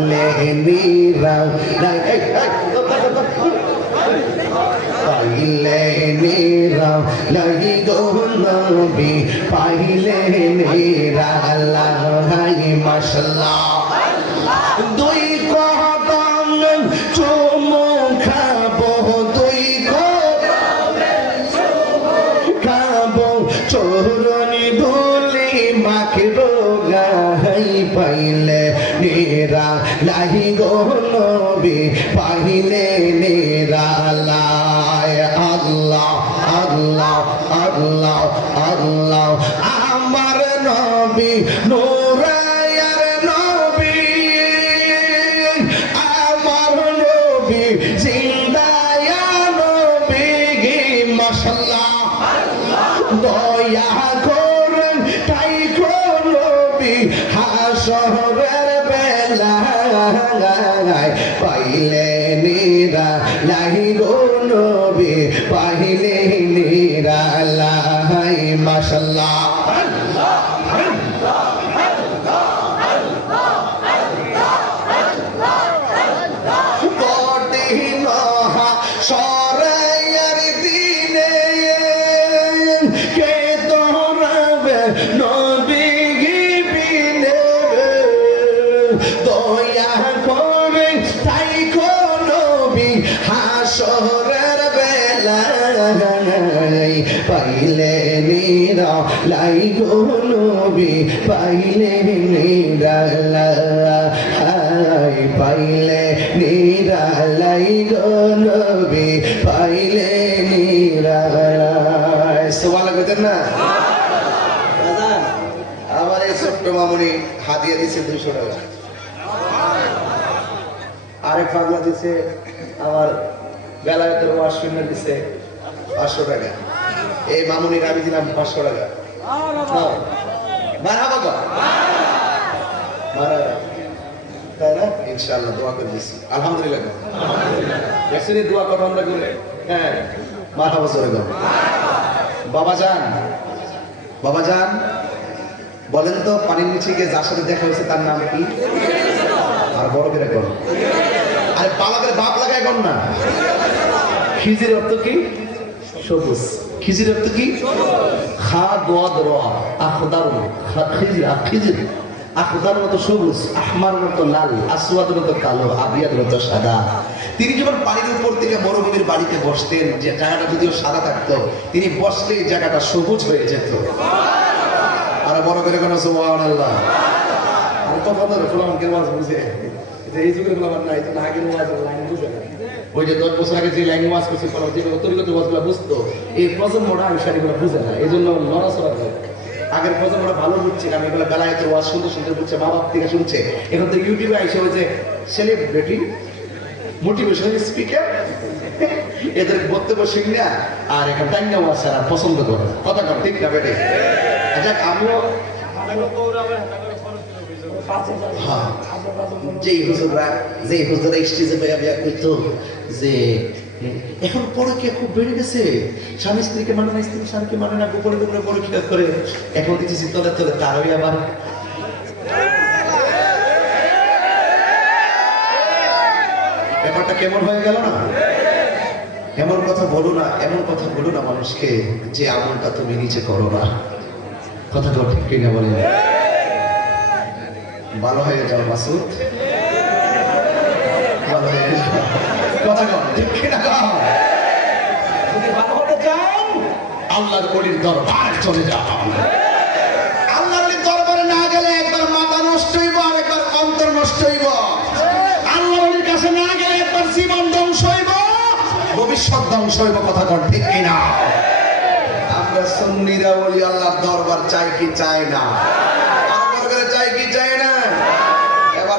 পাইলে নিরা লাই এই এই পাইলে নিরা লাই গো নবী পাইলে নিরা লাই মাশাআল্লাহ বলি রোগাই পাইলে নেরা লাহি গো নবী পাইলে নেরা, লাই আল্লাহ আল্লাহ আল্লাহ আল্লাহ। আমার নবী মাশাআল্লাহ নিরা লাই গো নবী, পাইলে নিরা লাই পাইলে নিরা লাই গো নবী, পাইলে নিরা লাই সুবহানাল্লাহ না? আমার এই ছোট্ট মামুনি হাদিয়া দিছে দুইশো টাকা। আরেক পাগলা দিছে, আমার বেলায়েতের ওয়াশ শুনে দিছে পাঁচশো টাকা। এই মামুনির আমি দিলাম পাঁচশো টাকা। আলহামদুলিল্লাহ করে হ্যাঁ। বাবা যান। বাবা যান। বলেন তো, পানির নিচে গিয়ে যার সাথে দেখা হয়েছে, তার নাম কি? আর বড় করে করো আরে, পালাকের বাপ লাগায় কর না। খিজির অর্থ কি? সবুজ। খিজির অর্থ কি? খা আখদার খিজির আখদার মতো সবুজ, আহমার মতো লাল আসওয়াদ মতো কালো আবিয়াদ মতো সাদা। তিনি যখন পানির উপর থেকে বাড়িতে বসতেন, যে জায়গাটা যদিও সাদা থাকতো, তিনি বসলে জায়গাটা সবুজ হয়ে যেত। আর বড় করে কোনো সুবহানাল্লাহ। আর বুঝে। এই যুগের না এই তো ওয়াজ লাইন বুঝে না। ওই যে দশ বছর আগে যে লাইন ওয়াজ করছে পড়া যে তরিগত ওয়াজগুলো বুঝতো, এই প্রজন্মটা আমি শাড়িগুলো বুঝে না, এই জন্য নড়াচড়া করে। আগের প্রজন্মটা ভালো বুঝছে আমি এগুলো বেলায়তে ওয়াজ শুনতে শুনতে বুঝছে, মা বাপ থেকে শুনছে। এখন তো ইউটিউবে আইসে হয়েছে সেলিব্রিটি মোটিভেশনাল স্পিকার এদের বক্তব্য শুনে আর এখন টাইম ওয়াজ ছাড়া পছন্দ করে কথা কর ঠিক না, বেটে? আচ্ছা আমিও যেই হুজুররা কইতো যে, এখন খুব বেড়ে গেছে। স্বামী স্ত্রীকে মানে না স্ত্রী স্বামীকে মানে না, গোপনে গোপনে করে। এখন তলে তলে, তারই আবার। ব্যাপারটা কেমন হয়ে গেল না? এমন কথা বলো না, এমন কথা বলো না মানুষকে, যে আমলটা তুমি নিচে করো না। কথা তো ঠিক কিনা বলে ভালো হয়ে যাও মাসুদ। ভালো হয়ে কথা কম কম যদি ভালো হতে আল্লাহর অলির দরবার চলে যাও। অন্তর নষ্ট আল্লাহর কাছে না গেলে একবার জীবন ধ্বংস ভবিষ্যৎ ধ্বংস কথা আমরা সুন্নিরা বলি, আল্লাহর দরবার চাই কি চাই না আমার করে চাই কি চাই না এবার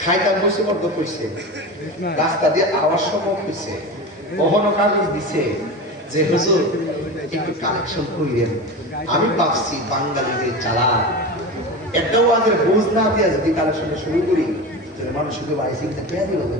গেছে খাইতাম মুসিবত করছে। রাস্তা দিয়ে আওয়াজ সম্ভব হয়েছে কখনো কাগজ দিছে যে, হুজুর, একটু কালেকশন করিলেন আমি ভাবছি বাঙালিদের চালা একটাও ওয়াজের বুঝ না দিয়া যদি কালেকশন শুরু করি, তাহলে মানুষ শুধু বাইসিংটা পেয়ে দিল।